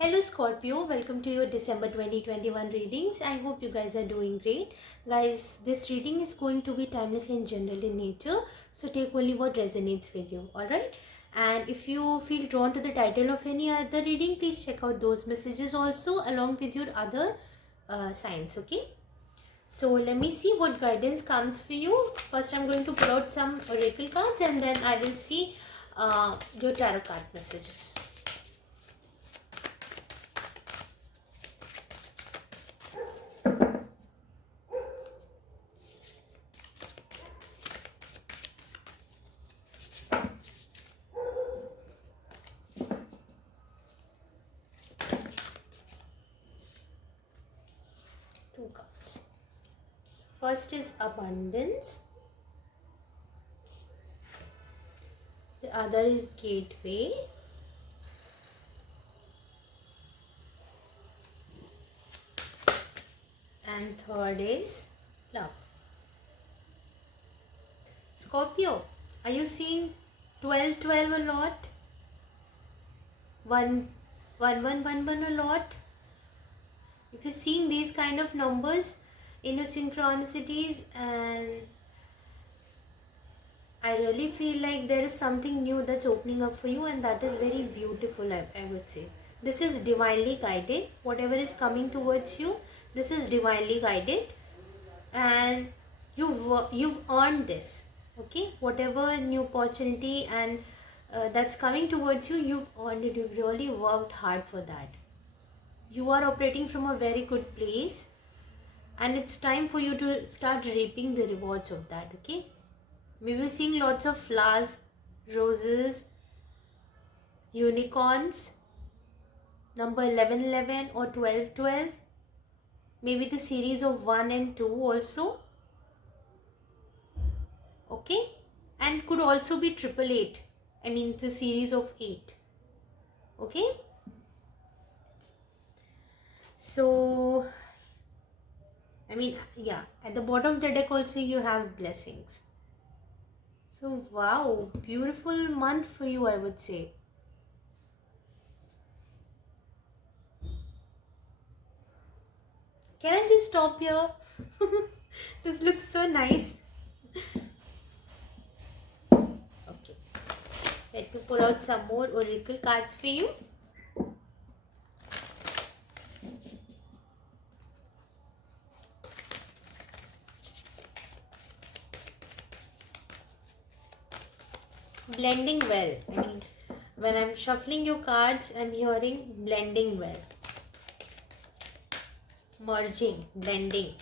Hello Scorpio, welcome to your December 2021 readings. I hope you guys are doing great. Guys, this reading is going to be timeless and general in nature, so take only what resonates with you, alright? And if you feel drawn to the title of any other reading, please check out those messages also along with your other signs, okay? So let me see what guidance comes for you. First, I'm going to pull out some oracle cards and then I will see your tarot card messages. Two cards. First is abundance, the other is gateway, and third is love. Scorpio, are you seeing 12 a lot? 1 a lot? If you're seeing these kind of numbers in your synchronicities, and I really feel like there is something new that's opening up for you, and that is very beautiful, I would say. This is divinely guided. Whatever is coming towards you, this is divinely guided, and you've earned this. Okay, whatever new opportunity and that's coming towards you, you've earned it. You've really worked hard for that. You are operating from a very good place, and it's time for you to start reaping the rewards of that. Okay, we were seeing lots of flowers, roses, unicorns, number 1111 or 1212, maybe the series of 1 and 2 also. Okay, and could also be 888. I mean, it's a series of 8. Okay, so I mean, yeah, at the bottom of the deck also you have blessings. So wow, beautiful month for you, I would say. Can I just stop here? This looks so nice. Okay, let me pull out some more oracle cards for you. Blending well. I mean, when I'm shuffling your cards, I'm hearing blending well. Merging, blending.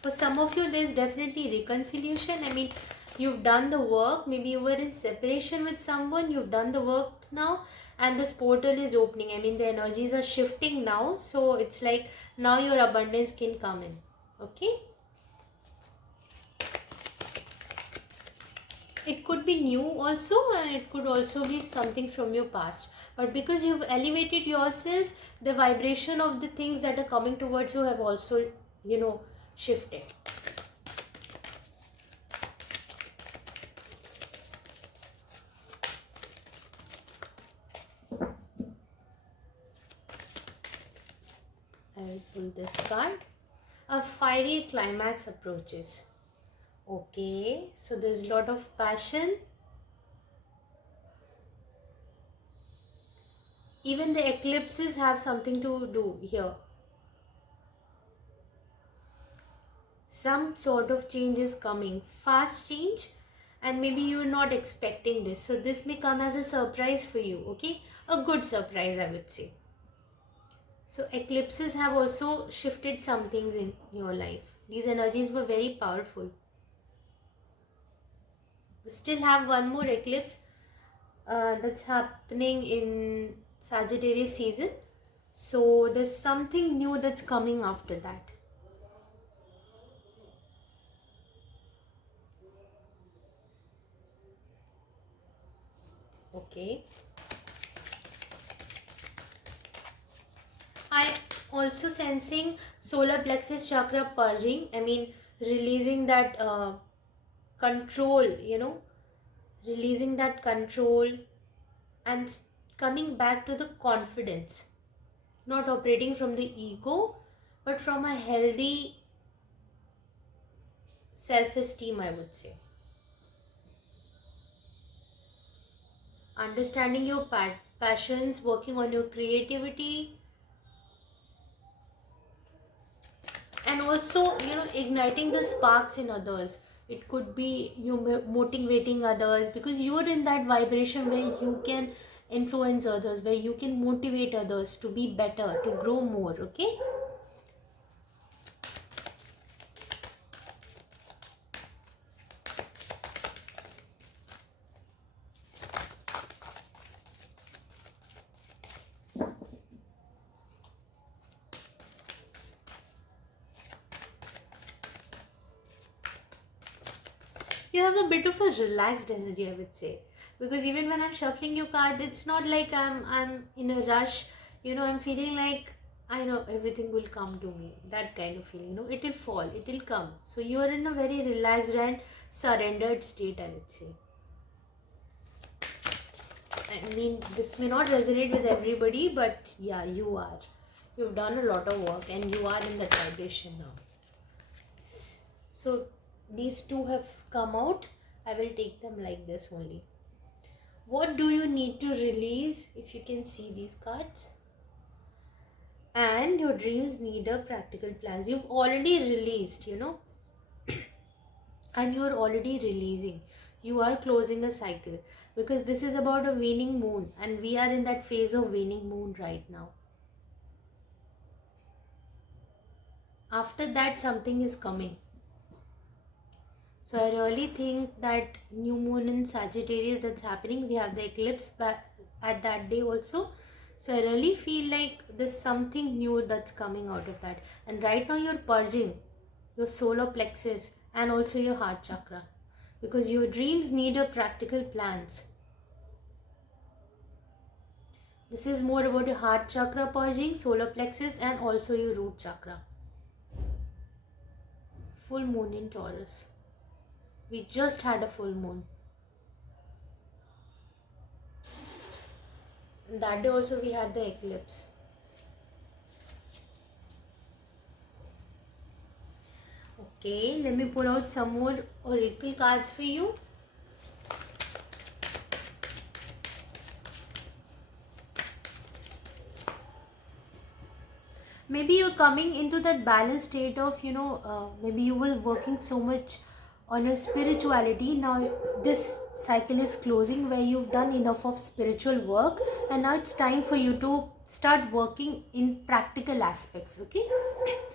For some of you, there's definitely reconciliation. I mean, you've done the work. Maybe you were in separation with someone. You've done the work now, and this portal is opening. I mean, the energies are shifting now. So it's like now your abundance can come in. Okay. It could be new also, and it could also be something from your past. But because you've elevated yourself, the vibration of the things that are coming towards you have also, shifted. I will pull this card. A fiery climax approaches. Okay, so there's a lot of passion. Even the eclipses have something to do here. Some sort of change is coming, fast change, and maybe you're not expecting this. So this may come as a surprise for you, okay? A good surprise, I would say. So eclipses have also shifted some things in your life. These energies were very powerful. We still have one more eclipse that's happening in Sagittarius season. So there's something new that's coming after that. Okay. I also sensing solar plexus chakra purging. I mean, releasing that control, releasing that control and coming back to the confidence, not operating from the ego, but from a healthy self-esteem, I would say. Understanding your passions, working on your creativity, and also, igniting the sparks in others. It could be you motivating others, because you're in that vibration where you can influence others, where you can motivate others to be better, to grow more. Okay. You have a bit of a relaxed energy, I would say, because even when I'm shuffling your cards, it's not like I'm in a rush. I'm feeling like I know everything will come to me, that kind of feeling. It will fall, it will come. So you are in a very relaxed and surrendered state, I would say. I mean, this may not resonate with everybody, but yeah, you've done a lot of work and you are in that vibration now. So these two have come out. I will take them like this only. What do you need to release? If you can see these cards. And your dreams need a practical plans. You've already released, and you're already releasing. You are closing a cycle, because this is about a waning moon, and we are in that phase of waning moon right now. After that, something is coming. So I really think that new moon in Sagittarius that's happening, we have the eclipse at that day also. So I really feel like there's something new that's coming out of that. And right now you're purging your solar plexus and also your heart chakra, because your dreams need a practical plans. This is more about your heart chakra purging, solar plexus, and also your root chakra. Full moon in Taurus. We just had a full moon. And that day also we had the eclipse. Okay, let me pull out some more oracle cards for you. Maybe you're coming into that balanced state of, maybe you were working so much on your spirituality. Now this cycle is closing where you've done enough of spiritual work, and now it's time for you to start working in practical aspects. Okay.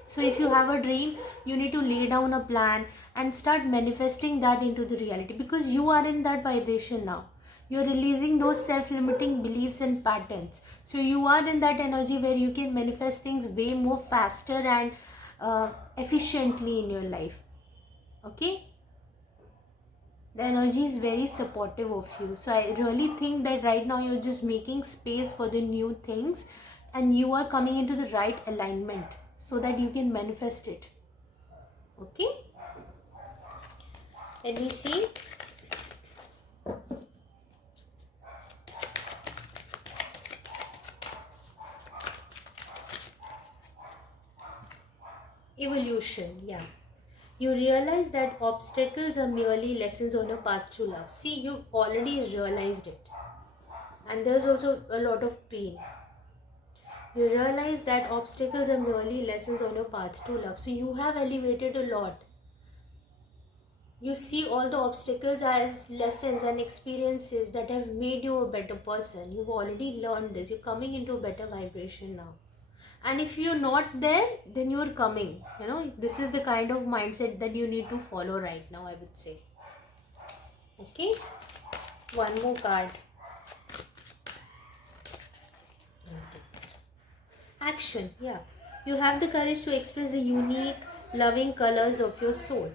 So if you have a dream, you need to lay down a plan and start manifesting that into the reality, because you are in that vibration now. You're releasing those self-limiting beliefs and patterns. So you are in that energy where you can manifest things way more faster and efficiently in your life. Okay. The energy is very supportive of you. So I really think that right now you're just making space for the new things, and you are coming into the right alignment so that you can manifest it. Okay. Let me see. Evolution. Yeah. You realize that obstacles are merely lessons on your path to love. See, you already realized it. And there's also a lot of pain. You realize that obstacles are merely lessons on your path to love. So you have elevated a lot. You see all the obstacles as lessons and experiences that have made you a better person. You've already learned this. You're coming into a better vibration now. And if you're not there, then you're coming. This is the kind of mindset that you need to follow right now, I would say. Okay. One more card. Action. Yeah. You have the courage to express the unique, loving colors of your soul.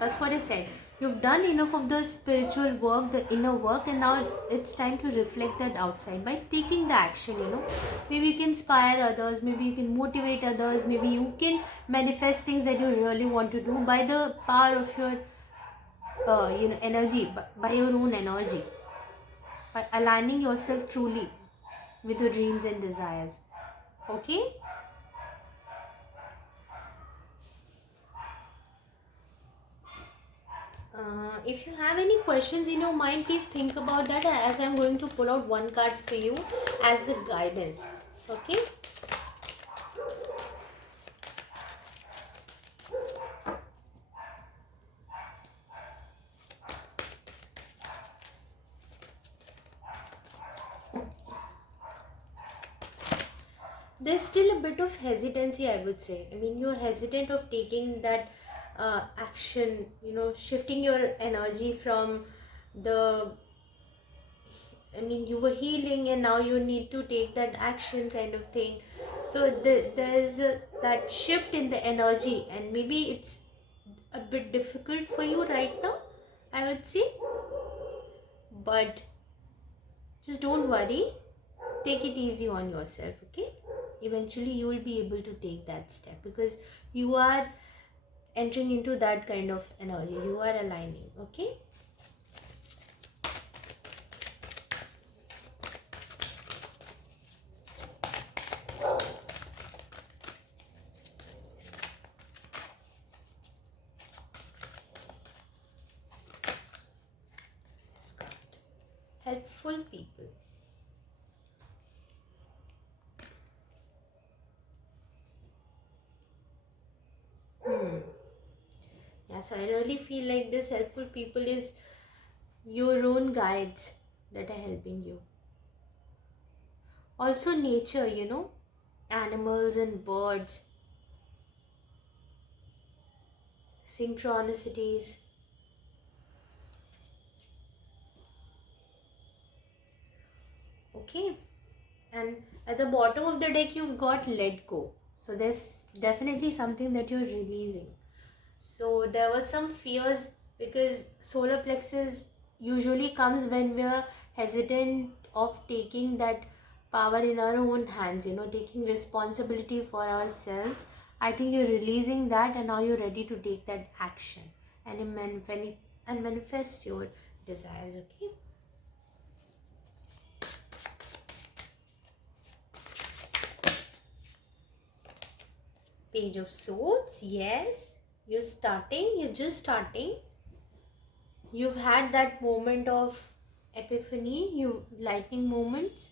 That's what I said. You've done enough of the spiritual work, the inner work, and now it's time to reflect that outside by taking the action. Maybe you can inspire others, maybe you can motivate others, maybe you can manifest things that you really want to do by the power of your energy, by your own energy, by aligning yourself truly with your dreams and desires. Okay. If you have any questions in your mind, please think about that, as I'm going to pull out one card for you as the guidance. Okay. There's still a bit of hesitancy, I would say. I mean, you're hesitant of taking that action, shifting your energy from the, I mean, you were healing and now you need to take that action kind of thing. So there's that shift in the energy, and maybe it's a bit difficult for you right now, I would say. But just don't worry, take it easy on yourself, okay? Eventually you will be able to take that step, because you are entering into that kind of energy, you are aligning, okay? This card, helpful people. Yeah, so I really feel like this helpful people is your own guides that are helping you. Also nature, animals and birds, synchronicities. Okay. And at the bottom of the deck you've got let go. So there's definitely something that you're releasing. So there was some fears, because solar plexus usually comes when we're hesitant of taking that power in our own hands, taking responsibility for ourselves. I think you're releasing that, and now you're ready to take that action and manifest your desires, okay? Page of Swords, yes. You're just starting. You've had that moment of epiphany, lightning moments.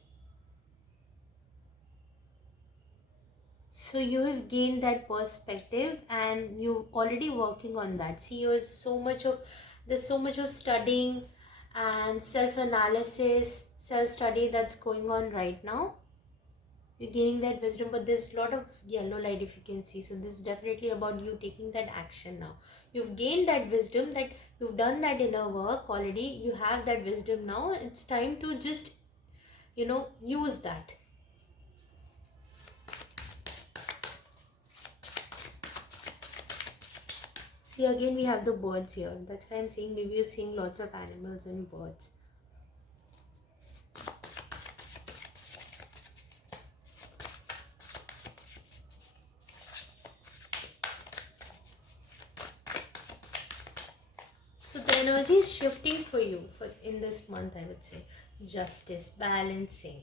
So you have gained that perspective, and you're already working on that. See, there's so much of studying and self-analysis, self-study that's going on right now. You're gaining that wisdom, but there's a lot of yellow light, if you can see. So this is definitely about you taking that action now. You've gained that wisdom, that you've done that inner work already. You have that wisdom now. It's time to just use that. See, again we have the birds here. That's why I'm saying maybe you're seeing lots of animals and birds. So the energy is shifting for you in this month, I would say. Justice, balancing,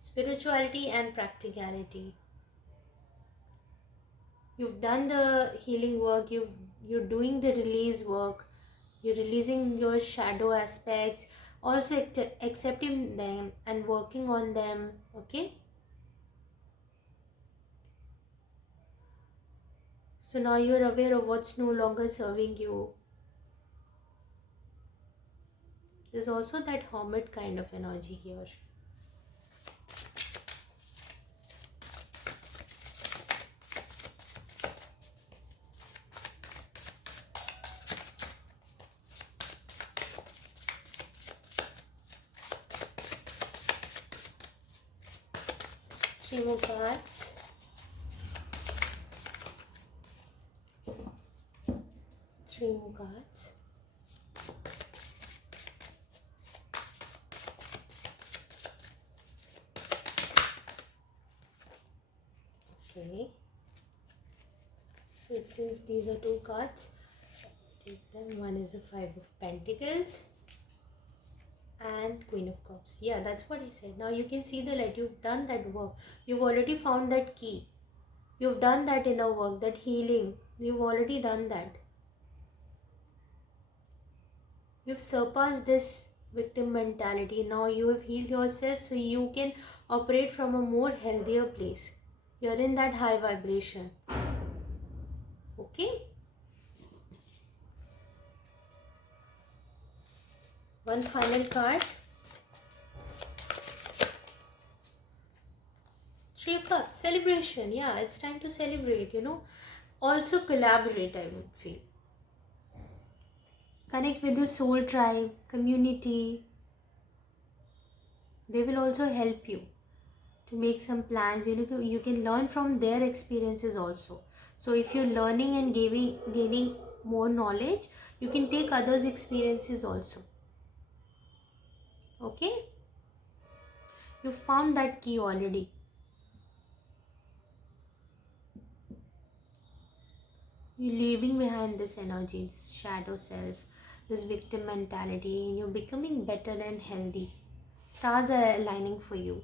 spirituality and practicality. You've done the healing work, you're doing the release work, you're releasing your shadow aspects, also accepting them and working on them, okay? So now you're aware of what's no longer serving you. There's also that hermit kind of energy here. Three more cards. Three more cards. Okay. So since these are two cards, take them. One is the Five of Pentacles and Queen of Cups. Yeah, that's what I said. Now you can see the light. You've done that work. You've already found that key. You've done that inner work, that healing. You've already done that. You've surpassed this victim mentality. Now you have healed yourself so you can operate from a more healthier place. You're in that high vibration. Okay? One final card. Three of Cups. Celebration. Yeah, it's time to celebrate, Also collaborate, I would feel. Connect with your soul tribe, community. They will also help you to make some plans. You can learn from their experiences also. So if you're learning and gaining more knowledge, you can take others' experiences also. Okay? You found that key already. You're leaving behind this energy, this shadow self, this victim mentality, and you're becoming better and healthy. Stars are aligning for you.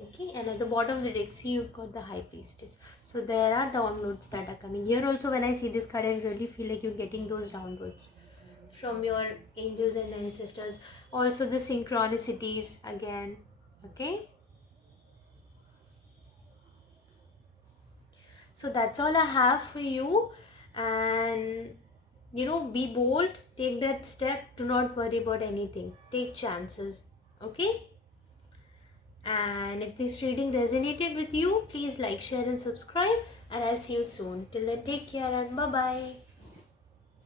Okay, and at the bottom of the deck, see, you've got the High Priestess. So there are downloads that are coming. Here also, when I see this card, I really feel like you're getting those downloads from your angels and ancestors. Also the synchronicities again. Okay. So that's all I have for you. And be bold. Take that step. Do not worry about anything. Take chances. Okay. And if this reading resonated with you, please like, share and subscribe. And I'll see you soon. Till then, take care and bye-bye.